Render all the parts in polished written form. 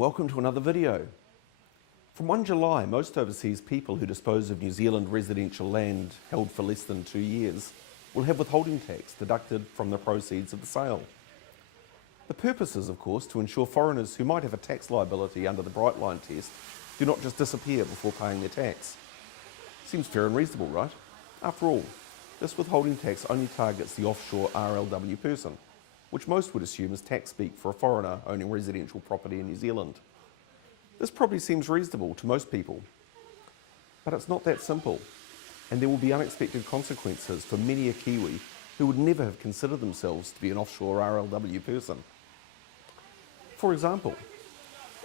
welcome to another video. From 1 July, most overseas people who dispose of New Zealand residential land held for less than 2 years will have withholding tax deducted from the proceeds of the sale. The purpose is, of course, to ensure foreigners who might have a tax liability under the Bright Line test do not just disappear before paying their tax. Seems fair and reasonable, right? After all, this withholding tax only targets the offshore RLW person, which most would assume is tax speak for a foreigner owning residential property in New Zealand. This probably seems reasonable to most people, but it's not that simple, and there will be unexpected consequences for many a Kiwi who would never have considered themselves to be an offshore RLW person. For example,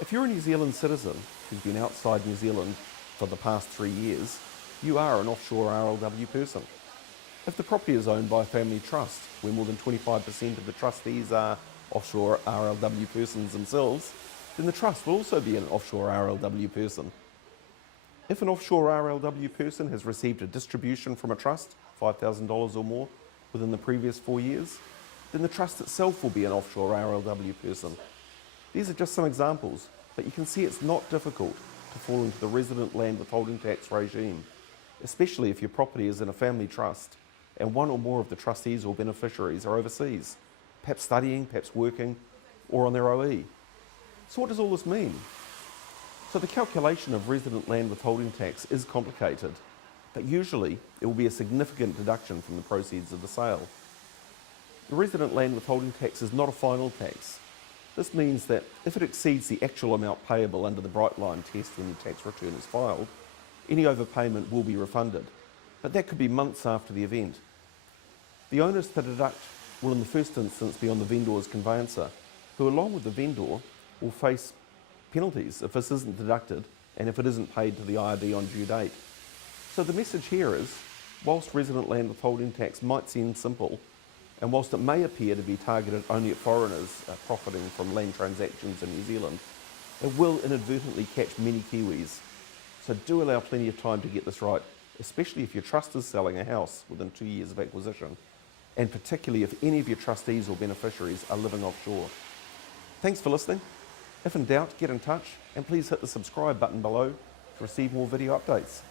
if you're a New Zealand citizen who's been outside New Zealand for the past 3 years, you are an offshore RLW person. If the property is owned by a family trust, where more than 25% of the trustees are offshore RLW persons themselves, then the trust will also be an offshore RLW person. If an offshore RLW person has received a distribution from a trust, $5,000 or more, within the previous 4 years, then the trust itself will be an offshore RLW person. These are just some examples, but you can see it's not difficult to fall into the Resident Land Withholding Tax regime, especially if your property is in a family trust and one or more of the trustees or beneficiaries are overseas, perhaps studying, perhaps working, or on their OE. So what does all this mean? So the calculation of resident land withholding tax is complicated, but usually it will be a significant deduction from the proceeds of the sale. The resident land withholding tax is not a final tax. This means that if it exceeds the actual amount payable under the Bright Line test when your tax return is filed, any overpayment will be refunded, but that could be months after the event. The onus to deduct will in the first instance be on the vendor's conveyancer, who along with the vendor will face penalties if this isn't deducted and if it isn't paid to the IRD on due date. So the message here is, whilst resident land withholding tax might seem simple, and whilst it may appear to be targeted only at foreigners profiting from land transactions in New Zealand, it will inadvertently catch many Kiwis. So do allow plenty of time to get this right, especially if your trust is selling a house within 2 years of acquisition, and particularly if any of your trustees or beneficiaries are living offshore. Thanks for listening. If in doubt, get in touch, and please hit the subscribe button below to receive more video updates.